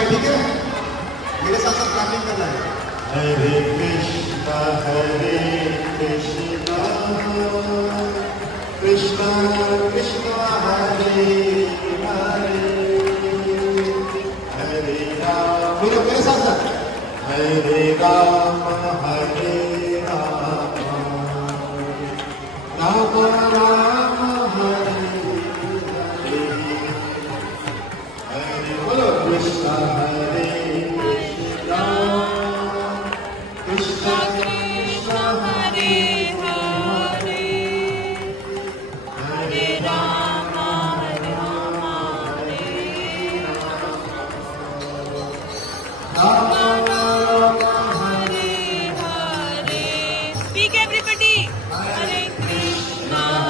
है, ठीक है? मेरे साथ साथ क्लैपिंग करना है। हरे कृष्णा कृष्णा